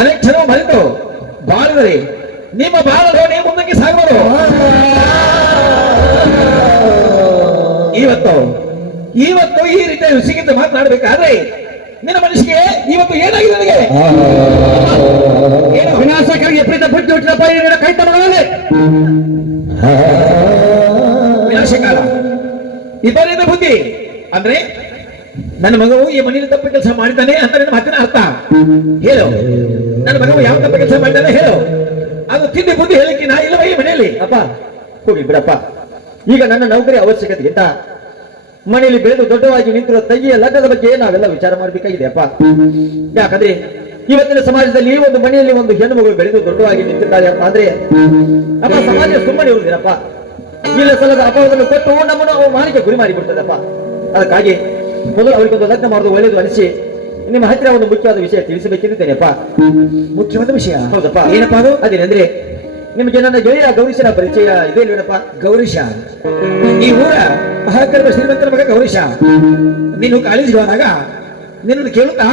ಅನೇಕ ಜನ ಮರೆತು ಬಾಳಿದರೆ ನಿಮ್ಮ ಬಾಳದೋಣಿ ಮುಂದಕ್ಕೆ ಸಾಗುವುದು. ಇವತ್ತು ಈ ರೀತಿಯ ಋಷಿಗಿಂತ ಮಾತನಾಡಬೇಕಾದ್ರೆ ನಿನ್ನ ಮನಸ್ಸಿಗೆ ಇವತ್ತು ಏನಾಗಿದೆ? ನನಗೆ ಏನು ವಿನಾಶಕಾರಿ ಎಪ್ರಿತ ಬುದ್ಧಿ ಹುಟ್ಟಿದಪ್ಪ ನಿನ್ನ ಕೈ ತಮಗಳಲ್ಲಿ ವಿನಾಶಕಾಲ ಇದರಿಂದ ಬುದ್ಧಿ ಅಂದ್ರೆ ನನ್ನ ಮಗವು ಈ ಮನೆಯಲ್ಲಿ ತಪ್ಪು ಕೆಲಸ ಮಾಡಿದ್ದಾನೆ ಅಂತ ನನ್ನ ಮಾತಿನ ಅರ್ಥ ಹೇಳು. ನನ್ನ ಮಗವು ಯಾವ ತಪ್ಪು ಕೆಲಸ ಮಾಡಿದ್ದಾನೆ ಹೇಳು. ಅದು ತಿಂಡಿ ಬುದ್ಧಿ ಹೇಳಿಕ್ಕೆ ನಾ ಇಲ್ಲವ ಈ ಮನೆಯಲ್ಲಿ? ಅಪ್ಪ ಹೋಗಿ ಬಿಡಪ್ಪ. ಈಗ ನನ್ನ ನೌಕರಿ ಅವಶ್ಯಕತೆಗಿಂತ ಮನೆಯಲ್ಲಿ ಬೆಳೆದು ದೊಡ್ಡವಾಗಿ ನಿಂತಿರುವ ತಂಗಿಯ ಲಗ್ನದ ಬಗ್ಗೆ ನಾವೆಲ್ಲ ವಿಚಾರ ಮಾಡಬೇಕಾಗಿದೆ ಅಪ್ಪ. ಯಾಕಂದ್ರೆ ಇವತ್ತಿನ ಸಮಾಜದಲ್ಲಿ ಒಂದು ಮನೆಯಲ್ಲಿ ಒಂದು ಹೆಣ್ಣು ಮಗಳು ಬೆಳೆದು ದೊಡ್ಡವಾಗಿ ನಿಂತಿದ್ದಾರೆ ಅಂತ ಅಂದ್ರೆ ಅಪ್ಪ ಸಮಾಜ ಸುಮ್ಮನೆ ಇರುವುದಿಲ್ಲಪ್ಪ. ಇಲ್ಲ ಸಲದ ಅಪವಾದವನ್ನು ಕೊಟ್ಟು ನಮ್ಮನ್ನು ಅವಮಾನಕ್ಕೆ ಗುರಿ ಮಾಡಿಬಿಡ್ತದಪ್ಪ. ಅದಕ್ಕಾಗಿ ಮೊದಲು ಅವರಿಗೊಂದು ಲಗ್ನ ಮಾಡೋದು ಒಳ್ಳೆಯದು ಅನಿಸಿ ನಿಮ್ಮ ಹತ್ತಿರ ಒಂದು ಮುಖ್ಯವಾದ ವಿಷಯ ತಿಳಿಸಬೇಕೆಂದಿದ್ದೇನೆಪ್ಪ. ಮುಖ್ಯವಾದ ವಿಷಯ? ಹೌದಪ್ಪ. ಏನಪ್ಪಾ ಅದು? ಅದೇನೆಂದ್ರೆ ನಿಮಗೆ ನನ್ನ ಗೆಳೆಯ ಗೌರೀಶನ ಪರಿಚಯ ಇದೆ ಇಲ್ವೇನಪ್ಪ? ಗೌರೀಶ ಈ ಊರ ಮಹಾಕರ್ಮ ಶ್ರೀಮಂತರ ಮಗ ಗೌರೀಶ. ನೀನು ಕಾಲೇಜಿಗೆ ಹೋದಾಗ ನಿನ್ನನ್ನು ಕೇಳುತ್ತಾ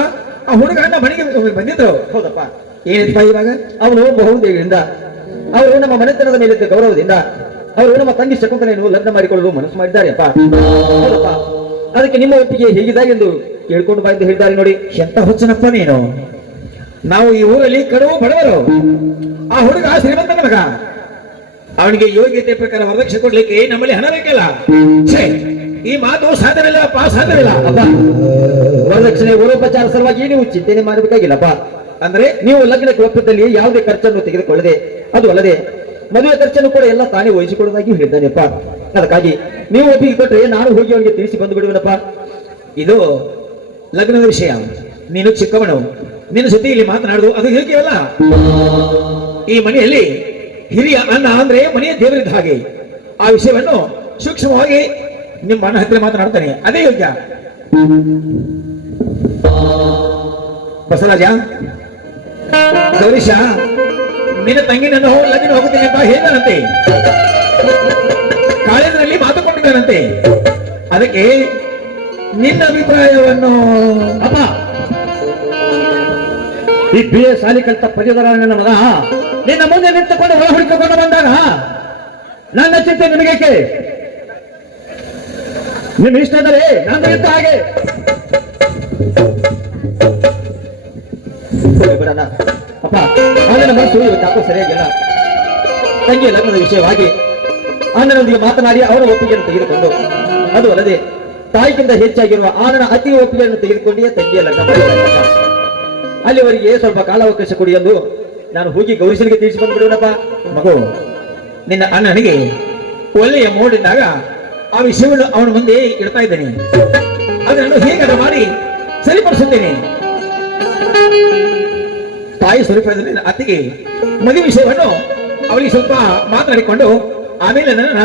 ಆ ಹುಡುಗ ಅಣ್ಣ ಮನೆಗೆ ಬಂದಿದ್ರು. ಹೌದಪ್ಪ. ಏನಪ್ಪ ಇವಾಗ? ಅವನು ಬಹುದೇವಿಯಿಂದ ಅವರು ನಮ್ಮ ಮನೆತನದ ಮೇಲಿದ್ದ ಗೌರವದಿಂದ ಅವರು ನಮ್ಮ ತಂಗಿ ಶಕುಂತಲೆಯನ್ನು ಲಗ್ನ ಮಾಡಿಕೊಳ್ಳಲು ಮನಸ್ಸು ಮಾಡಿದ್ದಾರೆ ಅಪ್ಪ. ಹೌದಪ್ಪ. ಅದಕ್ಕೆ ನಿಮ್ಮ ಒಪ್ಪಿಗೆ ಹೇಗಿದೆ ಎಂದು ಕೇಳ್ಕೊಂಡು ಬಾ ಎಂದು ಹೇಳಿದ್ದಾರೆ ನೋಡಿ. ಎಂತ ಹುಚ್ಚನಪ್ಪ ನೀನು. ನಾವು ಈ ಊರಲ್ಲಿ ಕಡುವು ಬಡವರು, ಆ ಹುಡುಗ ಶ್ರೀಮಂತನ ಮಗ, ಅವನಿಗೆ ಯೋಗ್ಯತೆ ಪ್ರಕಾರ ವರದಕ್ಷಿಣೆ ಕೊಡ್ಲಿಕ್ಕೆ ನಮ್ಮಲ್ಲಿ ಹಣ ಬೇಕಲ್ಲ. ಈ ಮಾತು ಸಾಧ್ಯವಿಲ್ಲಪ್ಪ, ಸಾಧ್ಯವಿಲ್ಲ ಅಪ್ಪ. ವರದಕ್ಷಿಣೆ ಊರೋಪಚಾರ ಸಲುವಾಗಿ ನೀವು ಚಿಂತನೆ ಮಾಡಬೇಕಾಗಿಲ್ಲಪ್ಪ. ಅಂದ್ರೆ ನೀವು ಲಗ್ನಕ್ಕೆ ಒಪ್ಪಿದಲ್ಲಿ ಯಾವುದೇ ಖರ್ಚನ್ನು ತೆಗೆದುಕೊಳ್ಳದೆ, ಅದು ಅಲ್ಲದೆ ಮದುವೆ ಖರ್ಚನ್ನು ಕೂಡ ಎಲ್ಲ ತಾನೇ ವಹಿಸಿಕೊಳ್ಳೋದಾಗಿ ಹೇಳಿದ್ದಾನೆಪ್ಪ. ಅದಕ್ಕಾಗಿ ನೀವು ಒಪ್ಪಿಗೆ ಕೊಟ್ಟರೆ ನಾನು ಹೋಗಿ ಅವನಿಗೆ ತಿಳಿಸಿ ಬಂದು ಬಿಡುವನಪ್ಪ. ಇದು ಲಗ್ನದ ವಿಷಯ. ನೀನು ಚಿಕ್ಕವನು, ನಿನ್ನ ಜೊತೆ ಇಲ್ಲಿ ಮಾತನಾಡುದು ಅದು ಹೇಗೆಯಲ್ಲ. ಈ ಮನೆಯಲ್ಲಿ ಹಿರಿಯ ಅಣ್ಣ ಅಂದ್ರೆ ಮನೆಯ ದೇವರಿದ್ದ ಹಾಗೆ. ಆ ವಿಷಯವನ್ನು ಸೂಕ್ಷ್ಮವಾಗಿ ನಿಮ್ಮ ಅಣ್ಣ ಹತ್ತಿರ ಮಾತನಾಡ್ತಾನೆ, ಅದೇ ಯೋಗ್ಯ. ಬಸವರಾಜ, ಗೌರೀಶ ನಿನ್ನ ತಂಗಿ ನನ್ನ ಲಗ್ನ ಹೋಗುತ್ತೇನೆ ಅಂತ ಹೇಳಿದಂತೆ, ಕಾಲೇಜಿನಲ್ಲಿ ಮಾತುಕೊಂಡಿದ್ದಾನಂತೆ. ಅದಕ್ಕೆ ನಿನ್ನ ಅಭಿಪ್ರಾಯವನ್ನು? ಅಪ್ಪ, ಈ BA ಶಾಲೆ ಕಲಿತ ಪದವೀಧರ ನನ್ನ ಮಗ ನಿನ್ನ ಮುಂದೆ ನಿಂತುಕೊಂಡು ಒಳ ಹುಡುಕಿಕೊಂಡು ಬಂದಾಗ ನನ್ನ ಚಿಂತೆ ನಿಮಗೇಕೆ? ನಿಮ್ಮ ಇಷ್ಟ ಅಂದರೆ ನನ್ನ ಹಾಗೆ ಬಿಡೋಣ ಅಪ್ಪ. ಅಣ್ಣನ ಮನಸ್ಸು ಇವತ್ತು ಯಾಕೋ ಸರಿಯಾಗಿಲ್ಲ. ತಂಗಿಯ ಲಗ್ನದ ವಿಷಯವಾಗಿ ಅಣ್ಣನೊಂದಿಗೆ ಮಾತನಾಡಿ ಅವರ ಒಪ್ಪಿಗೆಯನ್ನು ತೆಗೆದುಕೊಂಡು, ಅದು ಅಲ್ಲದೆ ತಾಯಿಗಿಂತ ಹೆಚ್ಚಾಗಿರುವ ಆನನ ಅತಿ ಒಪ್ಪಿಗೆಯನ್ನು ತೆಗೆದುಕೊಂಡೇ ತಂಗಿಯ ಲಗ್ನ ಮಾಡಿದ್ದಾರೆ. ಅಲ್ಲಿವರೆಗೆ ಸ್ವಲ್ಪ ಕಾಲಾವಕಾಶ ಕೊಡಿ ಎಂದು ನಾನು ಹೋಗಿ ಗೌರೀಶನಿಗೆ ತಿಳಿಸಿ ಬಂದ್ಬಿಡುವನಪ್ಪ. ಮಗು, ನಿನ್ನ ಅಣ್ಣನಿಗೆ ಒಳ್ಳೆಯ ಮೋಡಿದ್ದಾಗ ಆ ವಿಷಯವನ್ನು ಅವನ ಮುಂದೆ ಇಡ್ತಾ ಇದ್ದೇನೆ. ಅದನ್ನು ಹೇಗಾದ್ರೂ ಮಾಡಿ ಸರಿಪಡಿಸುತ್ತೇನೆ. ತಾಯಿ ಸ್ವರೂಪದ ನಿನ್ನ ಅತ್ತಿಗೆ ಮದುವೆ ವಿಷಯವನ್ನು ಅವಳಿಗೆ ಸ್ವಲ್ಪ ಮಾತನಾಡಿಕೊಂಡು ಆಮೇಲೆ ನನ್ನ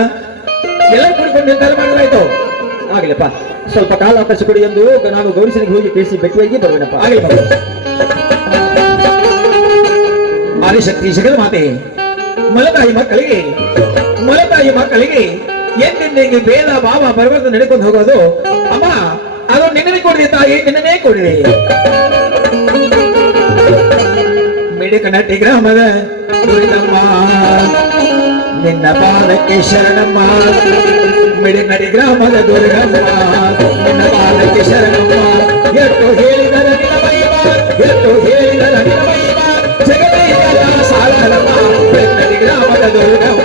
ಎಲ್ಲರೂ ಕುಡಿಕೊಂಡು ನಿರ್ಧಾರ ಮಾಡಲಾಯಿತು. ಆಗ್ಲಪ್ಪ, ಸ್ವಲ್ಪ ಕಾಲ ಅವಕಾಶ ಕೊಡಿ ಎಂದು ನಾನು ಗೌರೀಶನಿಗೆ ಹೋಗಿ ತಿಳಿಸಿ ಭೇಟಿಯಾಗಿ ಬರುವೆನಪ್ಪ. ಆಗಲಿ ಮಗು. ಆದಿಶಕ್ತಿ ಸಿಗದ ಮಾತೆ, ಮಲತಾಯಿ ಮಕ್ಕಳಿಗೆ ಎಂದೆಂದಿಗೆ ಭೇದ ಭಾವ ಬರಬಾರ್ದು ನಡೆಕೊಂಡು ಹೋಗೋದು. ಅಮ್ಮ, ಅದು ನಿನ್ನೆ ಕೊಡಿದೆ ತಾಯಿ, ನಿನ್ನೇ ಕೊಡಿದೆ. ಮಿಡಿಕನಟ್ಟಿ ಗ್ರಾಮದ ದುರ್ಗಮ್ಮ, ನಿನ್ನ ಪಾದಕ್ಕೆ ಶರಣಮ್ಮ. ಮಿಡಿಕನಟ್ಟಿ ಗ್ರಾಮದ ದುರ್ಗಮ್ಮ, ನಿನ್ನ ಪಾದಕ್ಕೆ ಶರಣಮ್ಮ. ಎಷ್ಟು ಹೇಳಿದರ ನಿಲವೈವ, ಎಷ್ಟು ಹೇಳಿದರ ನಿಲವೈವ, ಜಗದೈಯಲ್ಲ ಸಾಗರಮ್ಮ. ಮಿಡಿಕನಟ್ಟಿ ಗ್ರಾಮದ ದುರ್ಗಮ್ಮ,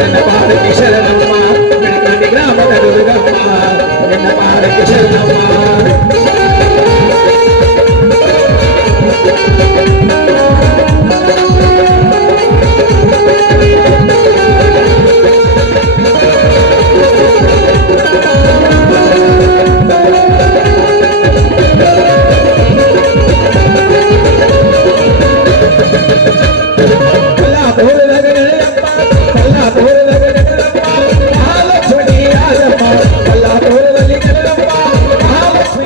ನಿನ್ನ ಪಾದಕ್ಕೆ ಶರಣಮ್ಮ. ಮಿಡಿಕನಟ್ಟಿ ಗ್ರಾಮದ ದುರ್ಗಮ್ಮ, ನಿನ್ನ ಪಾದಕ್ಕೆ ಶರಣಮ್ಮ. ಮಹಾಲಕ್ಷ್ಮಿ